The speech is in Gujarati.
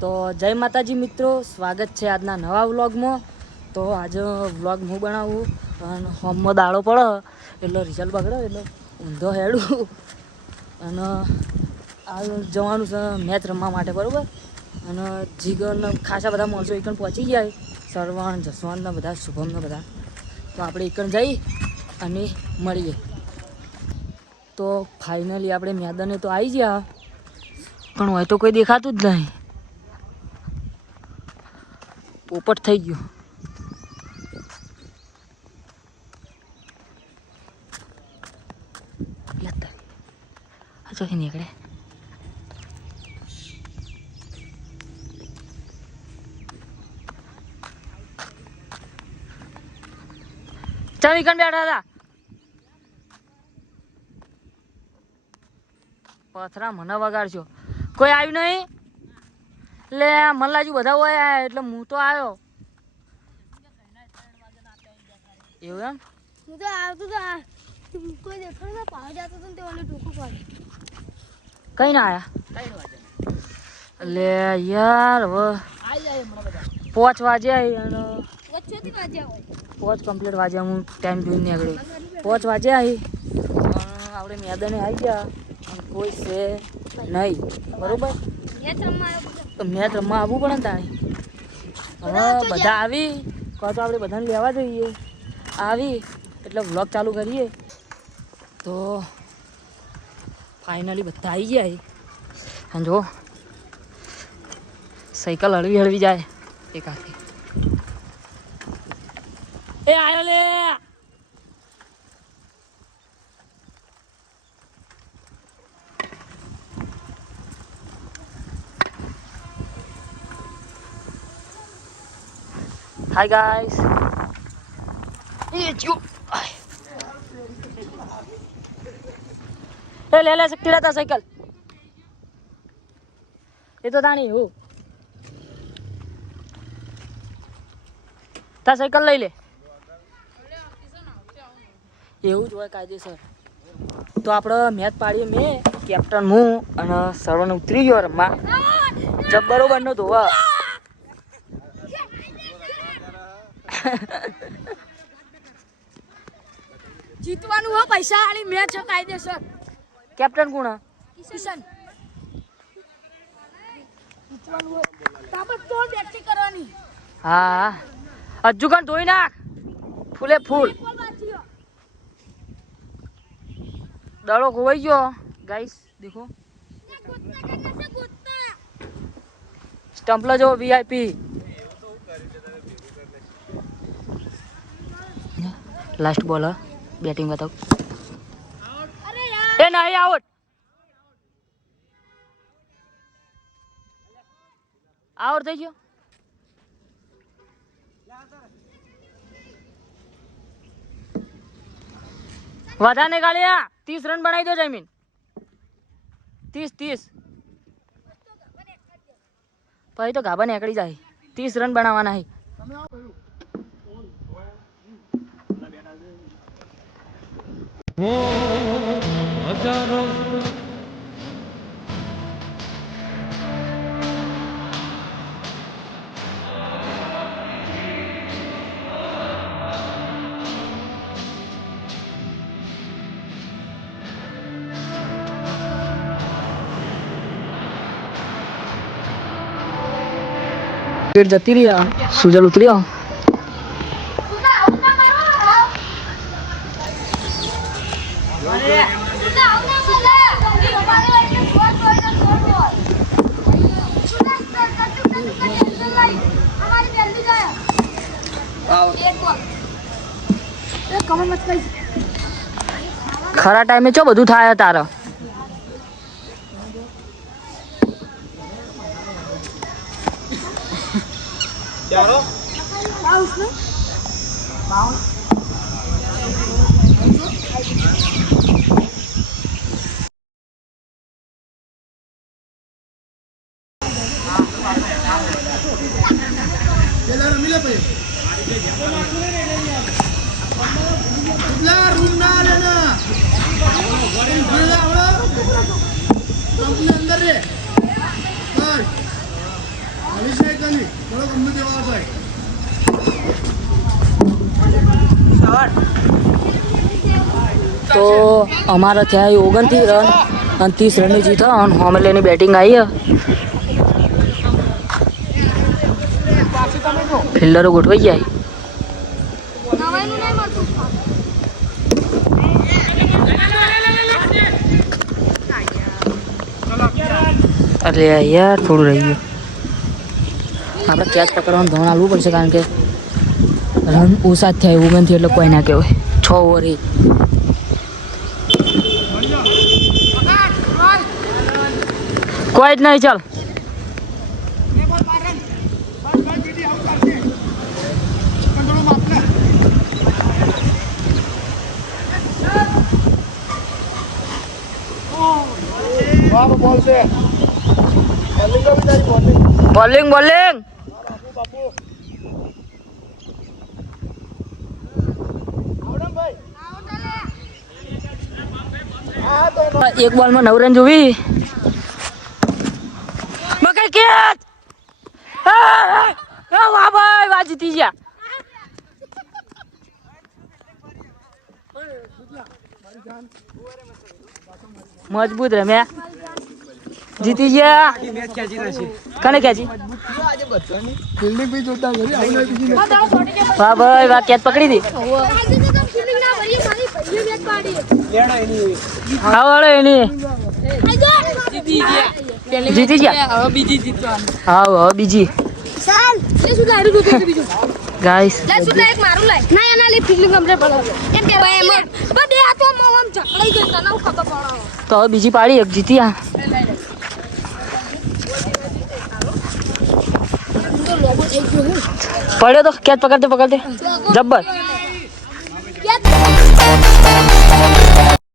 તો જય માતાજી મિત્રો, સ્વાગત છે આજના નવા વ્લોગમાં। તો આજે વ્લોગ હું બનાવું અને હોમમાં દાડો પડે એટલે રિઝલ્ટ બગડે એટલે ઊંધો હેડું અને આ જવાનું છે મેચ રમવા માટે, બરાબર। અને જીગરને ખાસા બધા માણસો એકણ પહોંચી જાય, સરવણ જસવંતને બધા, શુભમને બધા। તો આપણે એકણ જઈ અને મળીએ। તો ફાઇનલી આપણે મેદાને તો આવી ગયા, પણ હોય તો કોઈ દેખાતું જ નહીં, પોપટ થઈ ગયો। ચોથી નીકળે ચાલ ઈકણ બેઠા હતા પથરા મને વગાડશો, કોઈ આવ્યું નહીં? એટલે મલ્લાજી બધા હોય એટલે હું તો આવ્યો। એવું એમ? હું તો આવતો તો કોઈ દેખાડો ના પાવ જતો તો તે ઓલે ટોકો પાડે કઈ ના આયા? એટલે યાર હવે 5 વાગે આવી અને 5 કમ્પ્લીટ વાગે હું ટાઈમ જોઈને નીકળી। 5 વાગે આવી આપણે મેદાને આવી ગયા અને કોઈ છે નહીં, બરોબર। તો મેચ રમવા આવવું પડે ને તાણી। હવે બધા આવી કહો તો આપણે બધાને લેવા જઈએ, આવી એટલે વ્લોગ ચાલુ કરીએ। તો ફાઇનલી બધા આવી ગયા અને જો સાયકલ હળવી હળવી જાય એક હાથે। એ આવ્યો લે, હાય ગાઈસ। એ જો એ લે શક્તિ લેતા સાયકલ, એ તો તાણી હું તા સાયકલ લઈ લે, એવું જ હોય કાયદેસર। તો આપણે મેચ પાડીએ, મેં કેપ્ટન હું અને સર્વન ઉતરી ગયો રમવા, બરોબર નો ધોવા જીતવાનું હો, પૈસા વાળી મેચ છે કાયદેસર। કેપ્ટન કોણ? કિશન। જીતવાનું હો તાપત તો બેટિંગ કરવાની। હા હજુ કણ ધોઈ નાખ ફૂલે ફૂલ, દડો ખોવાઈ ગયો ગાઈસ, દેખો સ્ટમ્પલા જો વીઆઈપી। લાસ્ટ બોલ બેટિંગ બતાવ, એ નહીં આઉટ, આઉટ થઈ ગયો। વધારે કાઢ્યા 30 રન બનાવી દો જમીન, 30 પછી તો ગાભા નીકળી જાય, 30 રન બનાવવાના। જતી રહી, સુજલ ઉતરી આવો। ખરા ટાઈમે ચો બધું થાય તારે, તો અમારા ત્યાં 29 રન અને 30 રનની જીત હ. અને હોમલેની બેટિંગ આવી હ. ફિલ્ડરો ગોઠવાઈ જાય. નવાઈનું નહીં મળતું. અરે યાર થોડું રહી ગયું. આપણે કેચ પકડવાનું ધોરણ આલવું પડશે કારણ કે રન ઓછા જ થયા 29 એટલે કોઈ ના કહેવાય. 6 ઓવર એ કોઈ જ નહીં. ચાલ બોલિંગ બોલિંગ. એક બોલમાં 9 રન જોવી. મકઈ કેચ. વાહ ભાઈ વાહ, જીતી ગયા. મજબૂત રમ્યા, જીતી ગયા. કને ખેંચી? વાહ ભાઈ વાહ, કેચ પકડી દી. હા વાળો એની જીતી ગયા. હવે બીજી જીતવાની. હા હવે બીજી ગાઈસ. એક મારું લાય ના એના લે ફિલ્ડિંગ કમ્પ્લીટ પડો એમ બે એમ બે આ તો મોમ ઝકડાઈ ગઈ તને ખબર પડો. તો હવે બીજી પાડી એક જીત્યા. પડ્યો તો કેચ પકડતે પકડતે જબ્બર.